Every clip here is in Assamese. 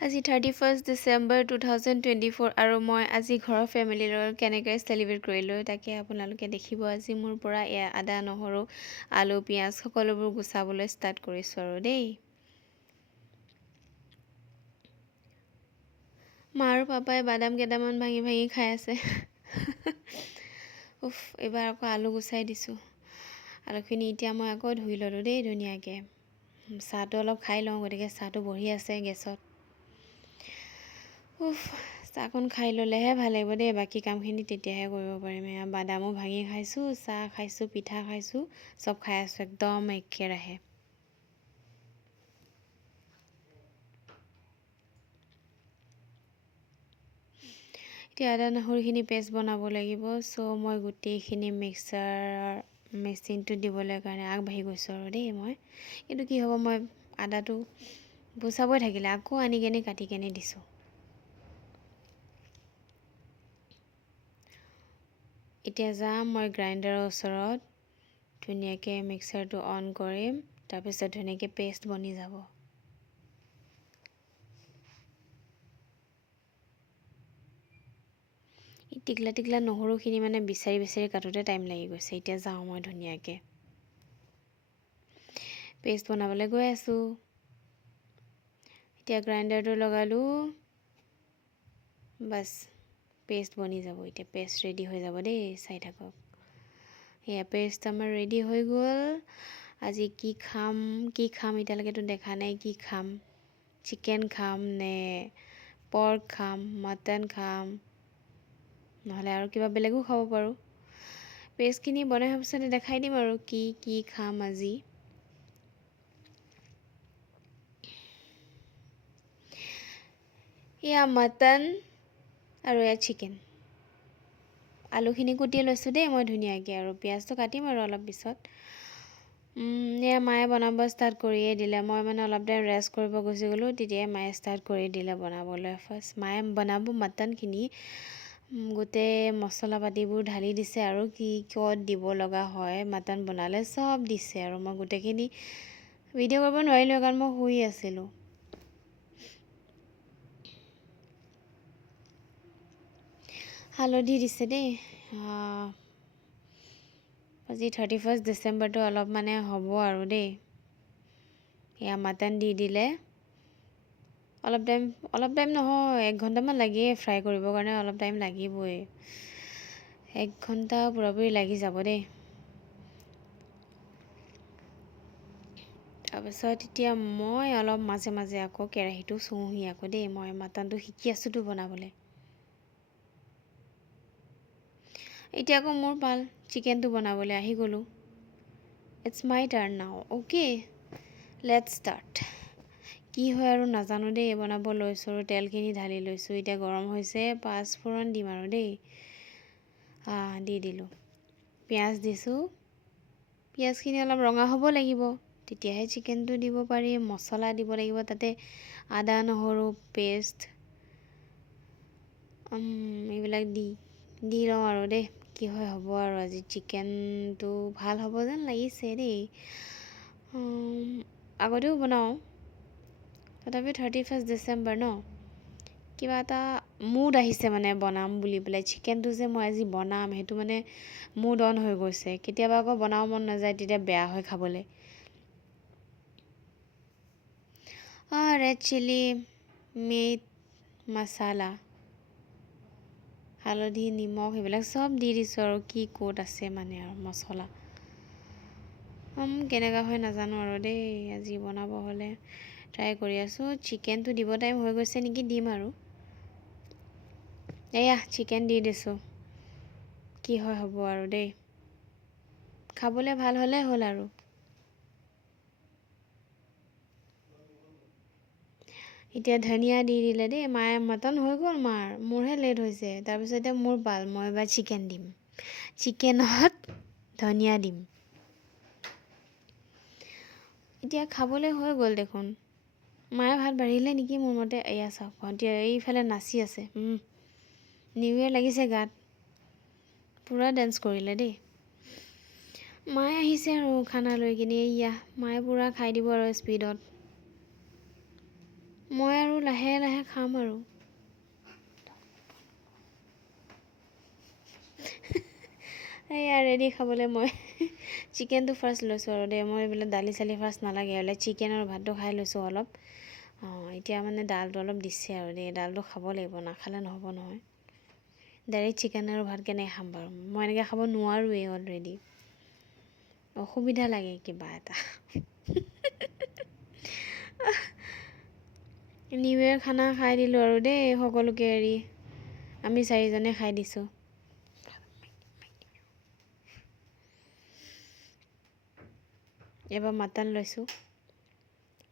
আজি 31 ডিচেম্বৰ 2024 আৰু মই আজি ঘৰৰ ফেমিলিৰ লগত কেনেকৈ চেলিব্ৰেট কৰিলোঁ তাকে আপোনালোকে দেখিব। আজি মোৰ পৰা আদা নহৰু আলু পিঁয়াজ সকলোবোৰ গুচাবলৈ ষ্টাৰ্ট কৰিছোঁ আৰু দেই। মা আৰু পাপাই বাদাম কেইটামান ভাঙি ভাঙি খাই আছে। এইবাৰ আকৌ আলু গুচাই দিছোঁ। আলুখিনি এতিয়া মই আকৌ ধুই ল'লোঁ দেই ধুনীয়াকৈ। চাহটো অলপ খাই লওঁ, গতিকে চাহটো বহি আছে গেছত। চাহকণ খাই ল'লেহে ভাল লাগিব দেই, বাকী কামখিনি তেতিয়াহে কৰিব পাৰিম। বাদামো ভাঙি খাইছোঁ, চাহ খাইছোঁ, পিঠা খাইছোঁ, চব খাই আছোঁ একদম একেৰাহে। এতিয়া আদা নহৰুখিনি পেষ্ট বনাব লাগিব। চ' মই গোটেইখিনি মিক্সাৰ মেচিনটো দিবলৈ কাৰণে আগবাঢ়ি গৈছোঁ আৰু দেই মই। কিন্তু কি হ'ব, মই আদাটো গুচাবই থাকিলে আকৌ আনি কেনে কাটি কেনে দিছোঁ। এতিয়া যাম মই গ্ৰাইণ্ডাৰৰ ওচৰত, ধুনীয়াকৈ মিক্সাৰটো অন কৰিম, তাৰপিছত ধুনীয়াকৈ পেষ্ট বনি যাব। টিকলা টিকলা নহৰুখিনি মানে বিচাৰি বিচাৰি কাটোতে টাইম লাগি গৈছে। এতিয়া যাওঁ মই ধুনীয়াকৈ পেষ্ট বনাবলৈ গৈ আছোঁ। এতিয়া গ্ৰাইণ্ডাৰটো লগালোঁ, বাছ পেষ্ট বনি যাব। এতিয়া পেষ্ট ৰেডি হৈ যাব দেই, চাই থাকক। এয়া পেষ্ট আমাৰ ৰেডি হৈ গ'ল। আজি কি খাম এতিয়ালৈকেতো দেখা নাই। কি খাম, চিকেন খাম নে পৰ্ক খাম, মটন খাম, নহ'লে আৰু কিবা বেলেগো খাব পাৰোঁ। পেষ্টখিনি বনাই হোৱাৰ পিছতে দেখাই দিম আৰু কি খাম আজি। এয়া মটন আৰু এয়া চিকেন। আলুখিনি কুটি লৈছোঁ দেই মই ধুনীয়াকৈ, আৰু পিঁয়াজটো কাটিম আৰু অলপ পিছত। এয়া মায়ে বনাব ষ্টাৰ্ট কৰিয়ে দিলে। মই মানে অলপ টাইম ৰেষ্ট কৰিব গুচি গ'লোঁ, তেতিয়াই মায়ে ষ্টাৰ্ট কৰি দিলে বনাবলৈ। ফাৰ্ষ্ট মায়ে বনাব মটনখিনি, গোটেই মছলা পাতিবোৰ ঢালি দিছে আৰু ক'ত দিব লগা হয় মটন বনালে চব দিছে। আৰু মই গোটেইখিনি ভিডিঅ' কৰিব নোৱাৰিলোঁ কাৰণ মই শুই আছিলোঁ। হালধি দিছে দেই। আজি 31 ডিচেম্বৰটো অলপ মানে হ'ব আৰু দেই। এয়া মটন দি দিলে। অলপ টাইম নহয়, 1 ঘণ্টামান লাগেই ফ্ৰাই কৰিবৰ কাৰণে। অলপ টাইম লাগিবই, 1 ঘণ্টা পূৰাপূৰি লাগি যাব দেই। তাৰপিছত এতিয়া মই অলপ মাজে মাজে আকৌ কেৰাহীটো চুওঁহি আকৌ দেই। মই মটনটো শিকি আছোঁতো বনাবলৈ। এতিয়া আকৌ মোৰ পাল চিকেনটো বনাবলৈ আহি গ'লোঁ। ইটছ মাই টাৰ্ণ নাও। Okay, let's start. কি হয় আৰু নাজানো দেই। বনাব লৈছোঁ আৰু তেলখিনি ঢালি লৈছোঁ। এতিয়া গৰম হৈছে, 5 ফোৰণ দিম আৰু দেই। দি দিলোঁ, পিঁয়াজ দিছোঁ। পিঁয়াজখিনি অলপ ৰঙা হ'ব লাগিব, তেতিয়াহে চিকেনটো দিব পাৰি। মছলা দিব লাগিব তাতে, আদা নহৰু পেষ্ট, এইবিলাক দি লওঁ আৰু দেই। কি হয় হ'ব আৰু আজি চিকেনটো ভাল হ'ব যেন লাগিছে দেই। আগতেও বনাওঁ, তথাপি 31 ডিচেম্বৰ ন, কিবা এটা মুড আহিছে মানে বনাম বুলি পেলাই। চিকেনটো যে মই আজি বনাম সেইটো মানে মুড অন হৈ গৈছে। কেতিয়াবা আকৌ বনাব মন নাযায়, তেতিয়া বেয়া হয় খাবলৈ। ৰেড চিলি, মিট মছলা, হালধি, নিমখ সেইবিলাক চব দি দিছোঁ আৰু ক'ত আছে মানে আৰু মছলা। কেনেকুৱা হয় নাজানো আৰু দেই। আজি বনাব হ'লে ট্ৰাই কৰি আছোঁ। চিকেনটো দিব টাইম হৈ গৈছে নেকি, দিম আৰু। এয়া চিকেন দি দিছোঁ। কি হয় হ'ব আৰু দেই। খাবলৈ ভাল হ'লে হ'ল আৰু। এতিয়া ধনিয়া দি দিলে দেই মায়ে। মটন হৈ গ'ল মোৰহে লেট হৈছে। তাৰপিছতে মোৰ পাল, মই এবাৰ চিকেন দিম। চিকেনত ধনিয়া দিম। এতিয়া খাবলৈ হৈ গ'ল দেখোন। মায়ে ভাত বাঢ়িলে নেকি মোৰ মতে। এয়া চাওক, ভণ্টি এইফালে নাচি আছে। নিউ ইয়েৰ লাগিছে গাত, পূৰা ডেন্স কৰিলে দেই। মায়ে আহিছে আৰু খানা লৈ কিনে। মায়ে পূৰা খাই দিব আৰু স্পীডত। মই আৰু লাহে লাহে খাম আৰু এইয়া ৰেডি খাবলৈ মই চিকেনটো ফাৰ্ষ্ট লৈছোঁ আৰু দেই মই এইবিলাক দালি চালি ফাৰ্ষ্ট নালাগে এইবিলাক চিকেন আৰু ভাতটো খাই লৈছোঁ অলপ এতিয়া মানে ডালটো অলপ দিছে আৰু দেই ডালটো খাব লাগিব নাখালে নহ'ব নহয় ডাইৰেক্ট চিকেন আৰু ভাত কেনেকৈ খাম বাৰু মই এনেকৈ খাব নোৱাৰোৱেই অলৰেডি অসুবিধা লাগে কিবা এটা নিউ ইয়েৰ খানা খাই দিলোঁ আৰু দেই সকলোকে এৰি আমি 4জনে খাই দিছোঁ এবাৰ মাটন লৈছোঁ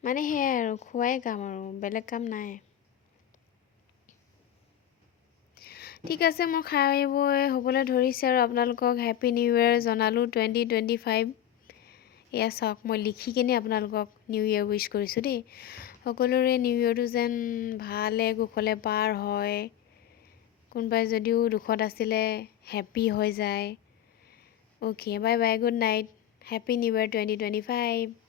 মানে সেয়াই আৰু খোৱাই কাম আৰু বেলেগ কাম নাই ঠিক আছে মই খাই বৈ হ'বলৈ ধৰিছে আৰু আপোনালোকক হেপী নিউ ইয়েৰ জনালোঁ 2025 এয়া চাওক মই লিখি কিনে আপোনালোকক নিউ ইয়েৰ উইচ কৰিছোঁ দেই সকলোৰে নিউ ইয়েৰটো যেন ভালে কুশলে পাৰ হয় কোনোবাই যদিও দুখত আছিলে হেপী হৈ যায় okay bye bye good night happy new year 2025